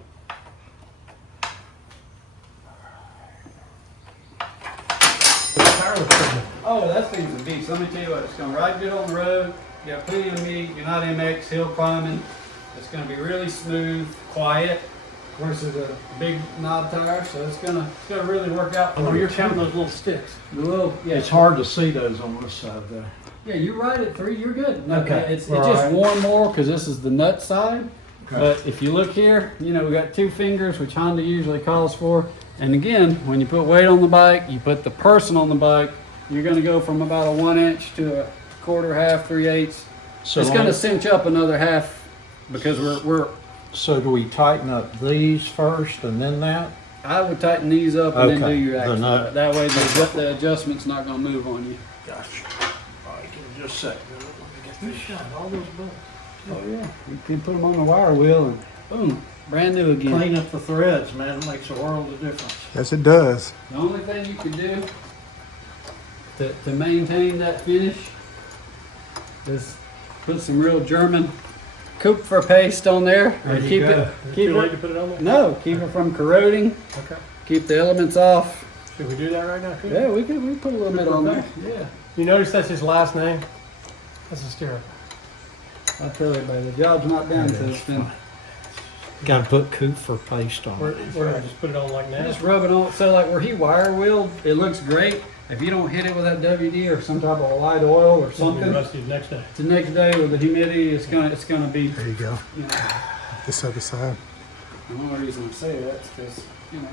Power equipment. Oh, that thing's a beast. Let me tell you what, it's gonna ride good on the road. You got plenty of meat. You're not MX hill climbing. It's gonna be really smooth, quiet. Of course, there's a big knob tire, so it's gonna really work out for Oh, you. you're counting those little sticks. The little, to, yeah. it's hard to see those on this side there. Yeah, you ride it through, you're good. No, Okay. It's All just right. one more because this is the nut side. Okay. But if you look here, you know, we got 2 fingers, which Honda usually calls for. And again, when you put weight on the bike, you put the person on the bike, you're gonna go from about a 1 inch to a quarter, half, 3/8. So It's gonna cinch up another half because we're So do we tighten up these first and then that? I would tighten these up and then do Okay, your the axle. nut. That way the adjustment's not gonna move on you. Gotcha. All right, give me just a second. Let me get this. All those bolts. Oh yeah, you can put them on the wire wheel and boom, brand new again. Clean up the threads, man. It makes a world of difference. Yes, it does. The only thing you can do to maintain that finish is put some real German Kupfer paste on there. There you keep go. it, keep Too late it. to put it on there? No, keep it from corroding. Okay. Keep the elements off. Should we do that right now? Could we? Yeah, we put a little bit on there. Yeah, You notice that's his last name? That's hysterical. I tell everybody the job's not done until it's been Gotta put Cooper paste on Where, it. where do I just put it on like that? Just rub it on, so like where he wire wheeled, it looks great. If you don't hit it with that WD or some type of light oil or It's gonna be something, rusty the next day. the next day with the humidity, it's gonna be, There you go. you know. This other side. The only reason I say that is because, you know,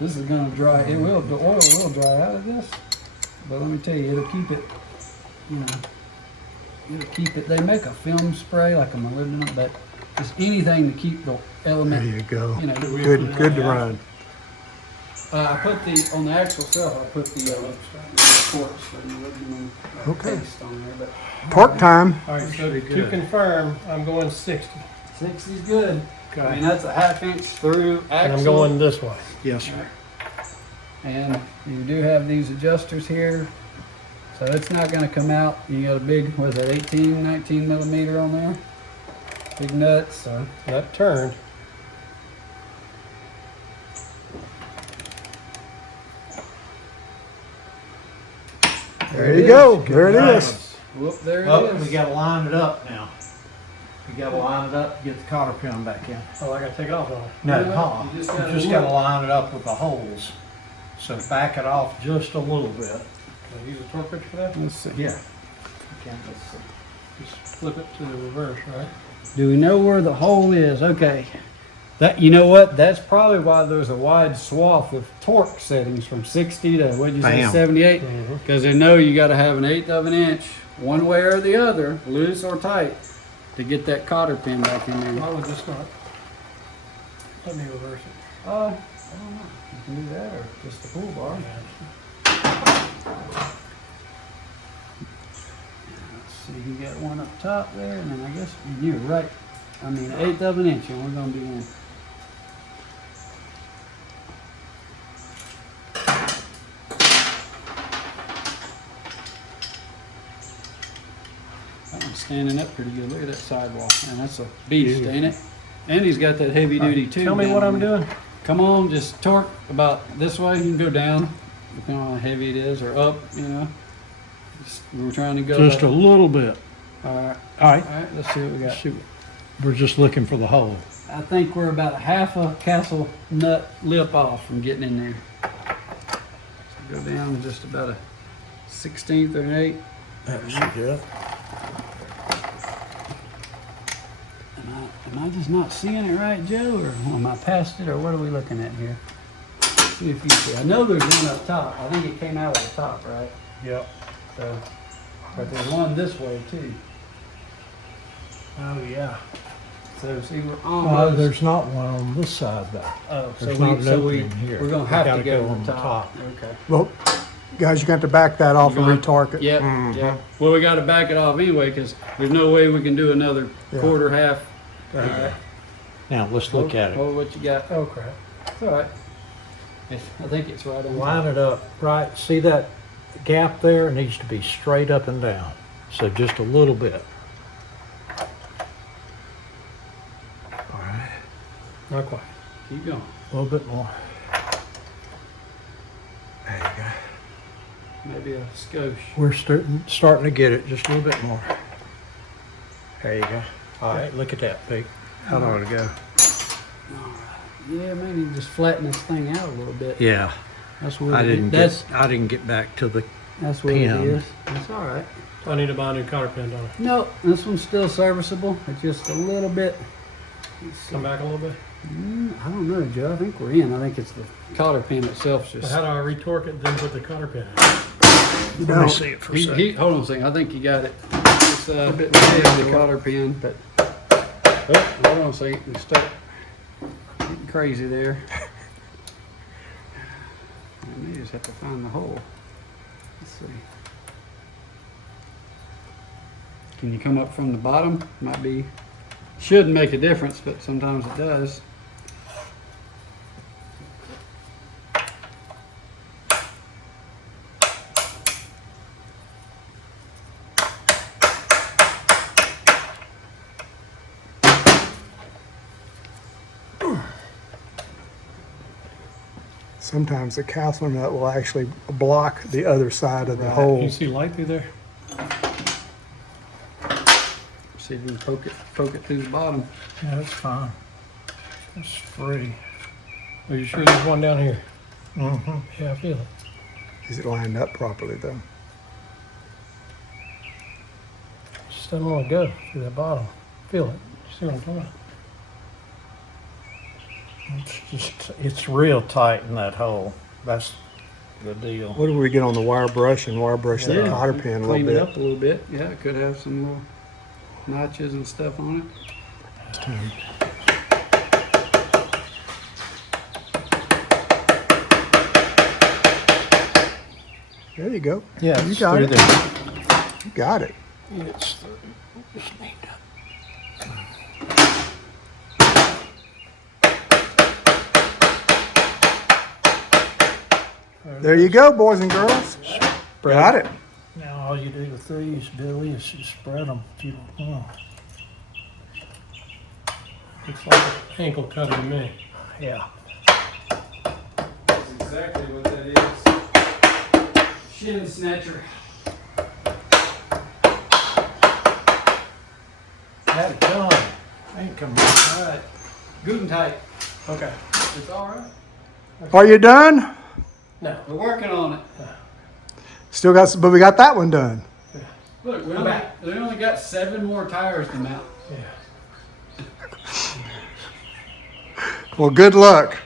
this is gonna dry, the oil will dry out of this. But let me tell you, it'll keep it, you know, it'll keep it, they make a film spray like a molybdenum, but just anything to keep the There element, you go. you know. Good to run. I put on the actual itself, I put the quartz for the molybdenum Okay. paste on there, but. Torque time. All right, so Should be to good. confirm, I'm going 60. 60's good. I mean, that's a 1/2 inch through axle. And I'm going this way. Yes, sir. And you do have these adjusters here, so it's not going to come out. You got a big, what is that, 18, 19 millimeter on there? Big nuts. So That turned. There you go. There it is. Whoop, there it Oh, is. we gotta line it up now. We gotta line it up to get the cotter pin back in. Oh, I gotta take it off on. No, No, huh? you just You gotta just look. gotta line it up with the holes. So back it off just a little bit. Can I use a torque wrench for that? Let's see. Yeah. Just flip it to the reverse, right? Do we know where the hole is? Okay. That, you know what? That's probably why there's a wide swath of torque settings from 60 to, what'd you say, Bam. 78? Mm-hmm. Because they know you got to have 1/8 of an inch, one way or the other, loose or tight, to get that cotter pin back in there. Why would this not? Let me reverse it. I don't know. You can do that or just the pull bar. Let's see, you got one up top there, and then I guess you're right. I mean, 1/8 of an inch, you're only going to be one. That one's standing up pretty good. Look at that sidewall. And that's a beast, ain't it? And he's got that heavy duty tube. Tell me down what I'm there. doing. Come on, just torque about this way. You can go down, depending on how heavy it is, or up, you know. We're trying to go. Just a little bit. All right, All right. all right, let's see what we got. Shoot. We're just looking for the hole. I think we're about a 1/2 castle nut lip off from getting in there. So go down just about a 1/16 or an 1/8. That's good. Am I just not seeing it right, Joe, or am I past it, or what are we looking at here? Let's see if you see. I know there's one up top. I think it came out of the top, right? Yep. So, but there's one this way too. Oh, yeah. So see, we're Oh, almost. there's not one on this side though. Oh, There's not an opening here. we're gonna We have to gotta go go to on the the top. Okay. Well, guys, you got to back that off and You're retorque it. Yep. Mm-hmm. Yep. Well, we got to back it off anyway because there's no way we can do another Yeah. quarter half. Now, let's look at it. Oh, what you got? Oh, crap. It's all right. I think it's right on. Line it up, right, see that gap there? It needs to be straight up and down. So just a little bit. All right, Not quite. Keep going. a little bit more. There you go. Maybe a skosh. We're starting to get it, just a little bit more. There you go. All right, look at that, Pete. How ought to go? Yeah, maybe just flatten this thing out a little bit. Yeah, That's what I it didn't is. get, I didn't get back to the, That's what pin. it is. That's all right. I need to buy a new cotter pin, don't I? No, this one's still serviceable. It's just a little bit. Come back a little bit. I don't know, Joe. I think we're in. I think it's the cotter pin itself. But Just how do I retorque it, then put the cotter pin in? You let me don't. see it for a second. hold on a second. I think you got it. It's a bit heavy, the cotter pin, but oh, hold on a second. You start getting crazy there. I may just have to find the hole. Let's see. Can you come up from the bottom? Might be. Shouldn't make a difference, but sometimes it does. Sometimes the Catholic nut will actually block the other side of the Can hole. you see light through there? See if you can poke it through the bottom. Yeah, that's fine. It's free. Are you sure there's one down here? Mm-hmm. Yeah, I feel it. Is it lined up properly though? Just doesn't want to go through that bottom. Feel it. See what I'm talking about? It's real tight in that hole. That's the deal. What do we get on the wire brush and wire brush that Yeah, cotter pin a Clean it little up a little bit. Yeah, it could have some little notches and stuff on it. bit? There you go. Yeah, you it's got through it. there. You got it. It's through. Just need to. There you go, boys and girls. Got it. Now all you do with these, Billy, is you spread them. You don't know. Looks like an ankle cutter to me. Yeah. That's exactly what that is. Shin snatcher. Had it done. Ain't come out. All right. Good and tight. Okay. It's all right. Are you done? No. We're working on it. Still got, but we got that one done. Look, we only got 7 more tires to mount. Yeah. Well, good luck.